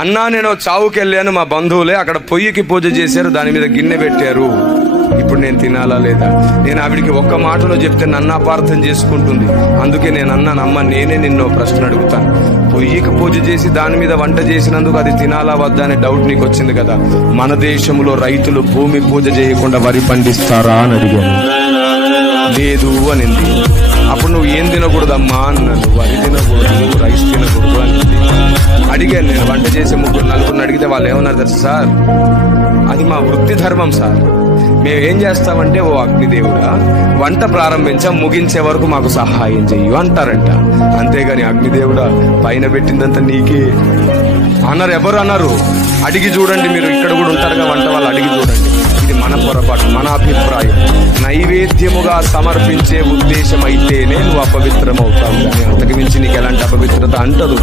అన్నా నేను చావుకి వెళ్ళాను, మా బంధువులే అక్కడ పొయ్యికి పూజ చేశారు, దాని మీద గిన్నె పెట్టారు, ఇప్పుడు నేను తినాలా లేదా? నేను ఆవిడికి ఒక్క మాటలో చెప్తే నన్ను అపార్థం చేసుకుంటుంది. అందుకే నేను అన్నాను, అమ్మ నేనే నిన్నో ప్రశ్న అడుగుతాను. పొయ్యికి పూజ చేసి దాని మీద వంట చేసినందుకు అది తినాలా వద్దా అనే డౌట్ నీకు వచ్చింది కదా. మన దేశంలో రైతులు భూమి పూజ చేయకుండా వరి పండిస్తారా అని అడిగాను. లేదు అనింది. అప్పుడు నువ్వు ఏం తినకూడదమ్మా అన్నాను. వరి తినకూడదు, రైస్ తినకూడదు అనింది. అడిగాను నేను, వంట చేసే ముగ్గురు నలుగురిని అడిగితే వాళ్ళు ఏమన్నారు తెలుసా? సార్ అది మా వృత్తి ధర్మం సార్, మేము ఏం చేస్తామంటే ఓ అగ్నిదేవుడా వంట ప్రారంభించాం, ముగించే వరకు మాకు సహాయం చెయ్యు అంటారంట. అంతేగాని అగ్నిదేవుడా పైన పెట్టిందంతా నీకే అన్నారు. ఎవరు అన్నారు? అడిగి చూడండి, మీరు ఇక్కడ కూడా ఉంటారుగా వంట వాళ్ళు, అడిగి చూడండి. ఇది మన పొరపాటు, మన అభిప్రాయం. నైవేద్యముగా సమర్పించే ఉద్దేశం అయితేనే నువ్వు అపవిత్రం అవుతావు, కానీ అంతకు మించి నీకు ఎలాంటి అపవిత్రత అంటదు.